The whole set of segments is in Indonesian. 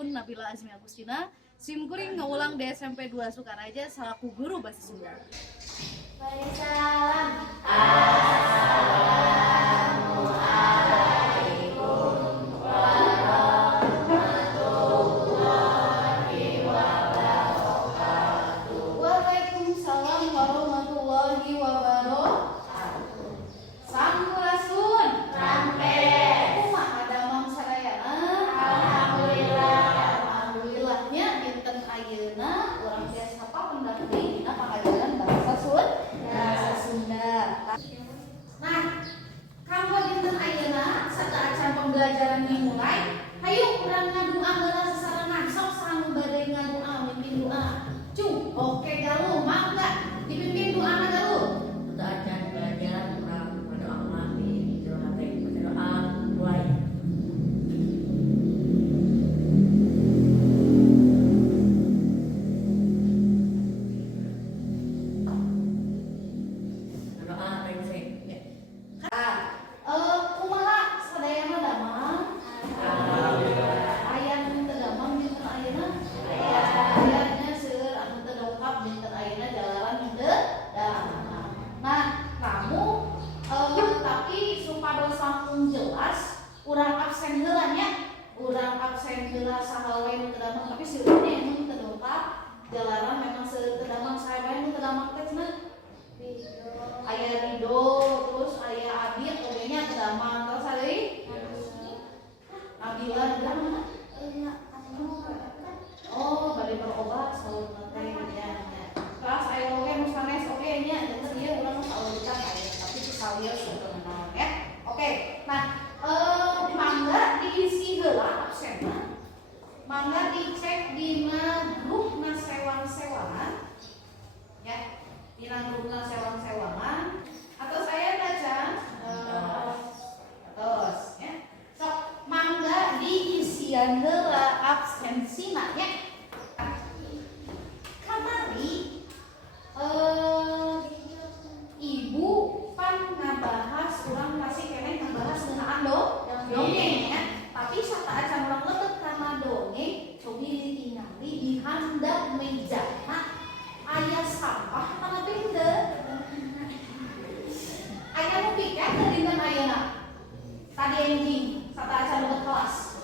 Pun Nabila Azmi Agustina, simkuring ngeulang di SMP 2 Sukaraja salaku guru bahasa Sunda. Waalaikumsalam. Waalaikumsalam warahmatullahi wabarakatuh. Sampurasun. Kumaha damang sadayana? Alhamdulillahnya dinten ayeuna urang tiasa pendamping dina pengajaran bahasa Sunda. Nah, kanggo dinten ayeuna saat pembelajaran dimulai, hayu urang ngadua heula sasarangan. Sok sareng bade ngadua mimpin doa. Cung, oke galuh, mangga dipimpin doa galuh. Untuk acara pelajaran kurang berdoa di doa mulai. Kumaha sadayana damang? Aya nu teu damang dinten ayeuna? Ayana seueur anu teu dongkap dinten ayeuna jalaran henteu damang. Nah, kamu tapi supados langkung jelas urang absen heula nya. Urang absen heula saha wae nu teu damang tapi seueurna emang teu dongkap jalaran memang seueur teu damang saha wae nu teu damang teh cenah. Aya Ridho, terus aya Adit, ogenya kedamang, terus ada Nabila, bilang mana? Oh, bade berobat, selalu ngeteh ya. Terus aya oge nu sanes, oge nya, jadi dia urang selalu dicak aya, tapi itu salieu sebenarnya ya. Oke, nah, mangga diisi heula absenna. Mangga dicek dina grup sewan-sewanan. Ya. Dina grupna sewan-sewangan atau saya baca terus ya. Sok mangga diisian heula absensina nya. Kamari ibu pan ngabahas urang masih keneh ngabahas ngeunaan dongeng ya. Tapi sata acan urang leuteut kana dongeng cobi ditingali di handap mejana. Aya sampah kana bende. Aya nu piket teh dinten ayeuna. Tadi enjing sata acan leuweut kelas.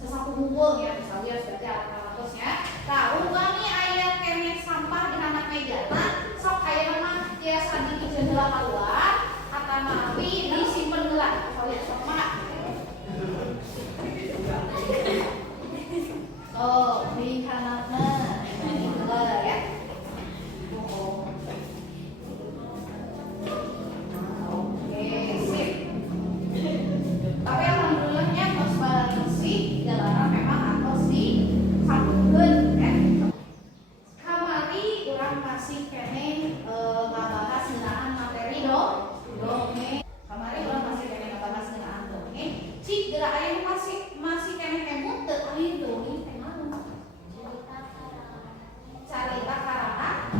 Sesapu hungkul ya misalnya saja alatosnya. Tah ungami aya keneh sampah di handap mejana, sok aya mah tiasa dikejeun heula kaluar atanapi disimpen heula. Sok mah. Oh, di handapna ya. Oke, sip. Tapi alhamdulillahnya pas bersih jalanan memang harus disapukeun ya. Kamari urang masih keneh ngabahas ngeunaan materi dongeng. Kamari urang masih keneh ngabahas ngeunaan dongeng. Cik geura aya masih keneh emut teu ari dongeng teh manu. Carita karangan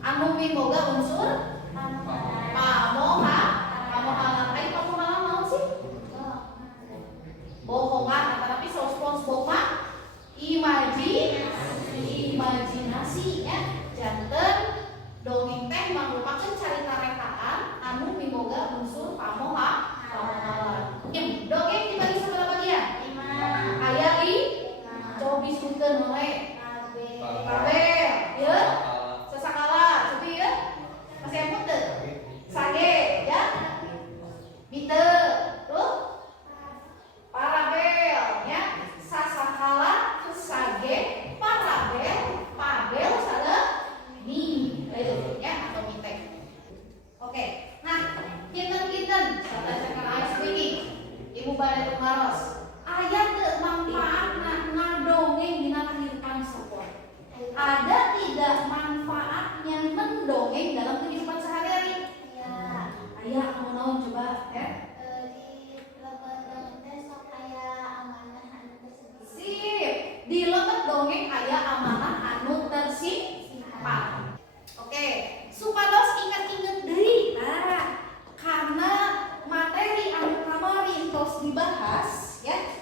anu miboga unsur pamoha lain pamoha naon sih? Bohongan tapi SpongeBob mah imajinasi ya. Janten dongeng teh mangrupakeun carita rekaan anu miboga unsur pamoha. Dongeng dibagi sabaraha bagian? 5. Aya 5. Coba disebutkeun mulai. Kabel, ya, sesakala, coba ya, masih emut teu? Sage, ya, mite, tuh, parabel, ya, sasakala, sage, parabel, pabel, ni, itu, ya, atau mite. Oke, nah, kinten, kata cakar ayat speaking, Ibu Bade Tumaros, ayat teu manfaatna ngadongeng dina kehidupan sapua. Ada tidak manfaatnya mendongeng dalam kehidupan sehari-hari? Ya. Ayah kamu naon coba ya? Di lebat dongeng teh sok aya amanah anu tersebut. Sip. Di lebat dongeng aya amanah anu tersimpan. Oke, supados ingat-ingat deui. Nah, karena materi anu kamari tos dibahas ya.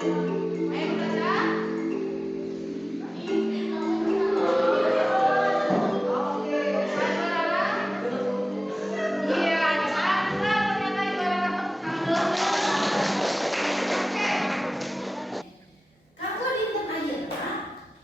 Ayo baca. Oke, saudara. Iya, Sandra ternyata juara tanggal. Oke. Kanggo dinten ayeuna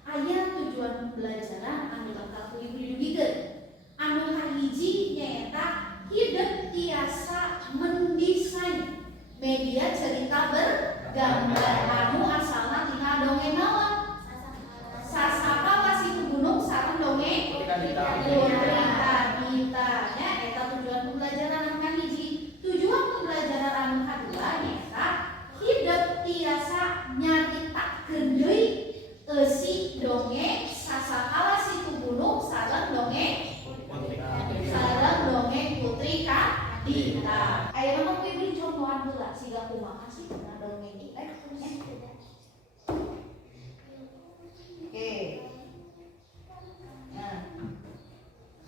aya tujuan pembelajaran anu bakal kudu didugikeun. Anu kahiji nyaeta hideuk tiasa mendesain media cerita bergambar anu asalna tina dongeng naon? Sasakala situ gunung sareng dongeng Putri Kadita. Nya eta tujuan pembelajaran anu kahiji. Tujuan pembelajaran anu kadua nyaeta hideuk tiasa nyaritakeun deui eusi dongeng sasakala situ gunung sareng dongeng Putri Kadita. Ayeuna mah kudu dicontohan heula siga kumaha sih ngadongeng ieu teh. Oke. Nah.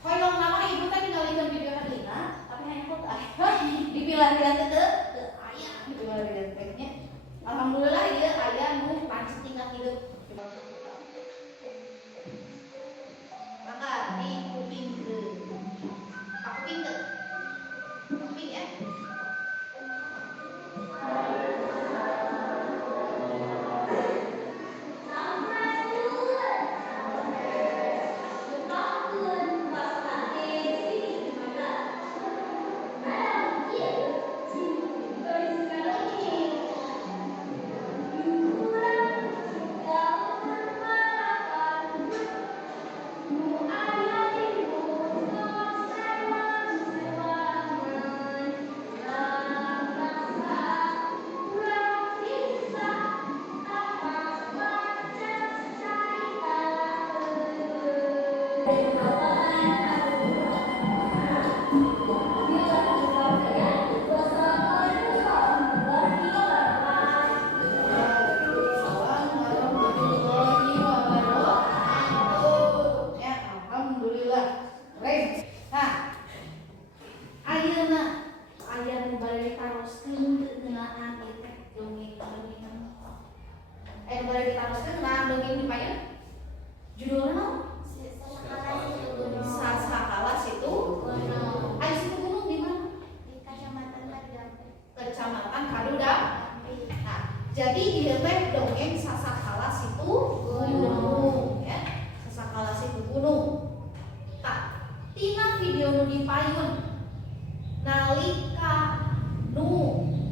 Hoyong nama ibu teh ninggalikeun video hadina, tapi handphone teh dipilah-pilah teh aya dipilah-pilah teh nya. Alhamdulillah ieu aya nu pancet tinggal hidup. Maka di kuping ke Pak kuping ke kuping ya. Jadi ieu teh dongeng sasakala situ gunung ya. Sasakala situ gunung. Tak tina video nu dipayun nalika nu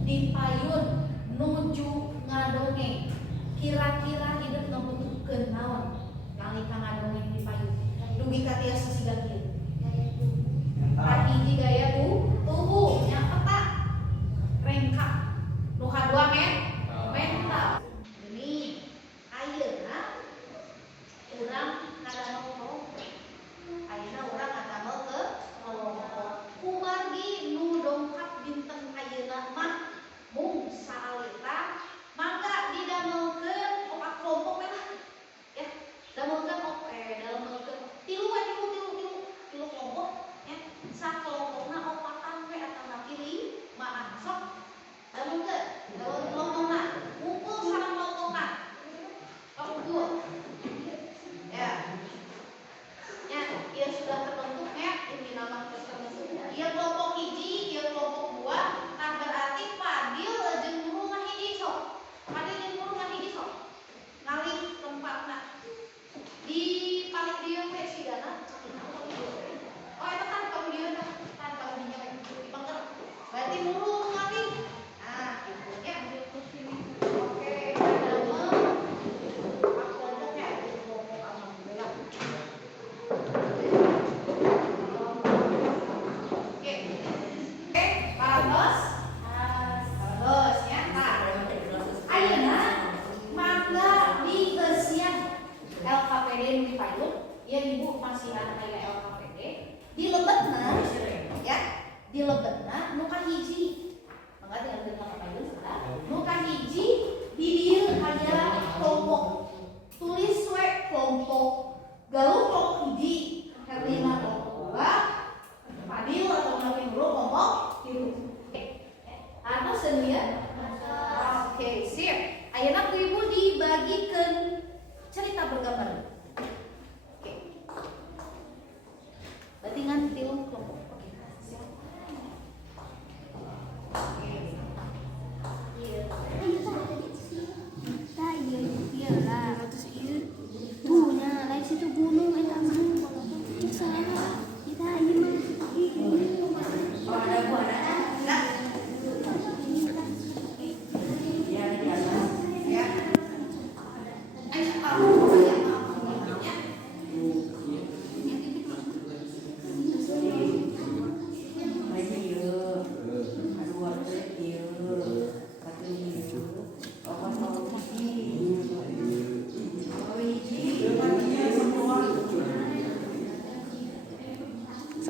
dipayun nuju ngadongeng kira-kira hidup ngabutuhkeun naon nalika ngadongeng dipayun dugi ka tiasa siga kieu. Kahiji gaya tubuh nya peta rengka nu kadua mental. Ini ayeuna urang kadamel kelompok. Ayeuna urang kadamel ke kelompok. Kumargi nu dongeng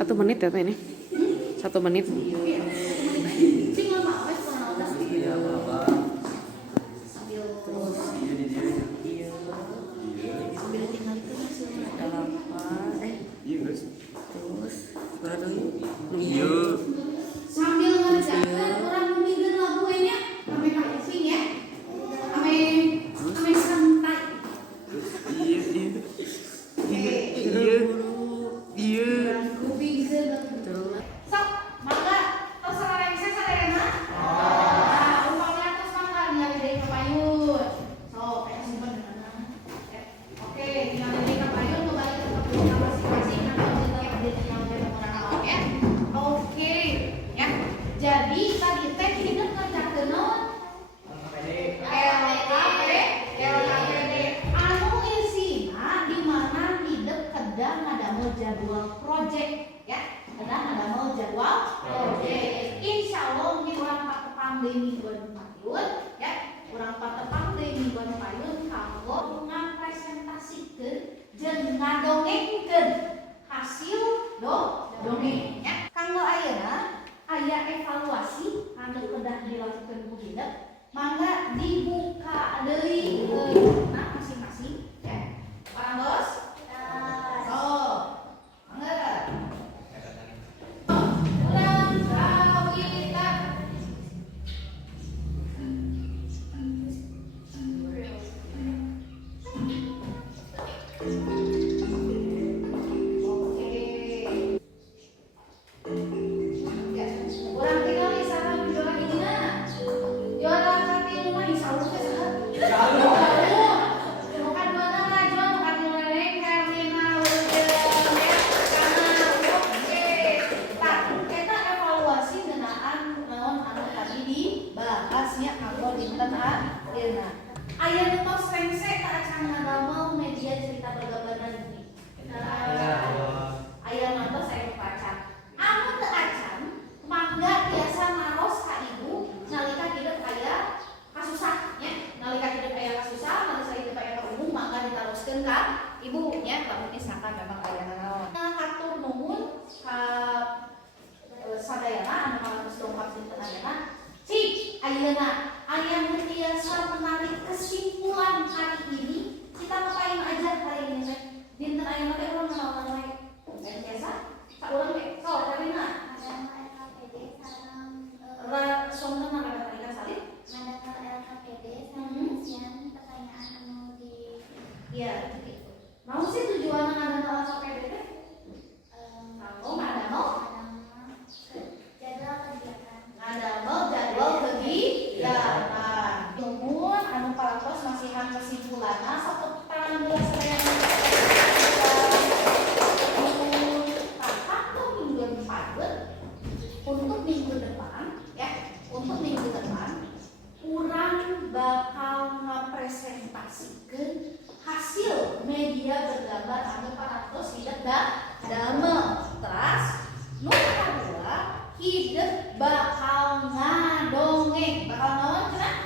1 menit ya teh ini. 1 menit. Sing lama wes kalau udah sambil sambil tinggal terus Terus baru sambil ngerjakan orang minggu lagu ini ame kayak ya ame santai. Sok, mangga terserah yang saya sadayana. Umpamanya terus mangga nyari dari kapayun. Sok, kayak simpen mana. Oke, tinggal dari kapayun kembali ke kebutuhan masing-masing atau kita yang menggunakan ya. Oke, ya. Jadi tadi teh kita ngerjakeun LKPD anu isina di mana hidup kedang ngadamel jadwal project ya. Kedang ngadamel jadwal project. Insyaallah mungkin urang patepang deui mingguan payun ya. Urang patepang deui mingguan payun kanggo ngapresentasikeun jeung ngadongengkeun hasil dongeng ya. Kanggo ayeuna aya evaluasi anu kedah dilakukeun ku hidup. Mangga dibuka deui nah masing-masing ya. Paham bos? Oh. Mangga. Urang kawita. Oke. Ya, urang tinggal di sana juara di dina. Juara kati rumah insya Allah ke sana. Bukan mana aja, bukan mulai karena udah ya karena oke. Tak, kita evaluasi ngeunaan naon anu tadi dibahas nya kanggo dinten ayeuna. Aya nu tos rengse tak acan ngadamel media cerita pergabanan ini. Aya mantos saya pacar. Anu teu acan mangga biasa maros ka ibu nalika hidup aya kasusah nya. Nalika hidup aya kasusah, nalika hidup aya umum mangga ditaroskeun ka ibu nya lamun misalkan memang aya naon. Hatur nuhun ka sadayana anu ngatos dongkap dinten ayeuna. Cik, ayeuna aya nu tiasa menarik kesimpulan hari ini. Kita ngapain aja hari ini teh? Dinten ayeuna teh urang ngalaman wae. Biasa, sak urang teh, sok Karina. Soalnya nama pertanyaan salib. Iya, gitu. Mau sih tujuan ada LKPD teh? Kalau ngadamel jadwal kegiatan. Nuhun anu parantos masihan kesimpulanna satepan geus sadaya. Untuk minggu depan kurang bakal ngapresentasikan hasil media bergambar anu parantos hidup damel. Terus nu kadua hidup bakal ngadongeng. Bakal naon cenah?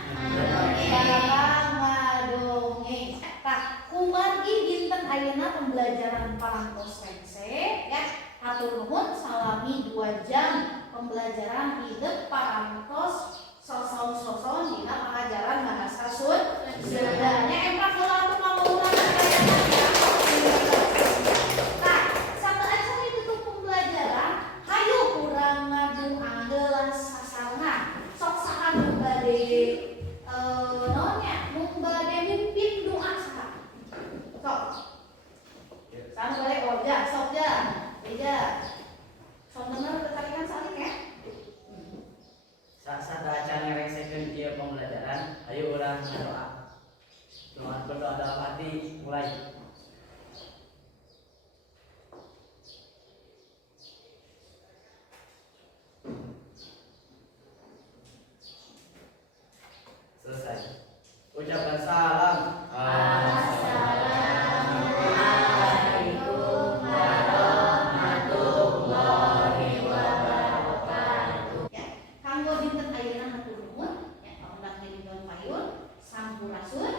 Bakal ngadongeng. Tah kumargi dinten ayeuna pembelajaran parantos rengse ya. Hatur nuhun salami 2 jam pembelajaran hidup parantos soson dina pengajaran bahasa Sunda. Nya empat heula atuh mangga urang sadayana ya. Nah, sabenerna ditutup pembelajaran, hayu urang ngadu anggelan sasarna. Sok saha nu bade naon nya? Nu bade mimpin doa saha? Sok. Sana bade oja, sok ja. Beja. Sok bener ketarikan salib ya. Saat acan ngeresekeun ieu pembelajaran, ayo urang ngadoa. Doa berdoa dalam hati mulai. Selesai. Ucapkan salam. Assalamualaikum warahmatullahi wabarakatuh. Ya, kanggo dinten ayeuna hatur nuhun ya paundang deui payun sampurasun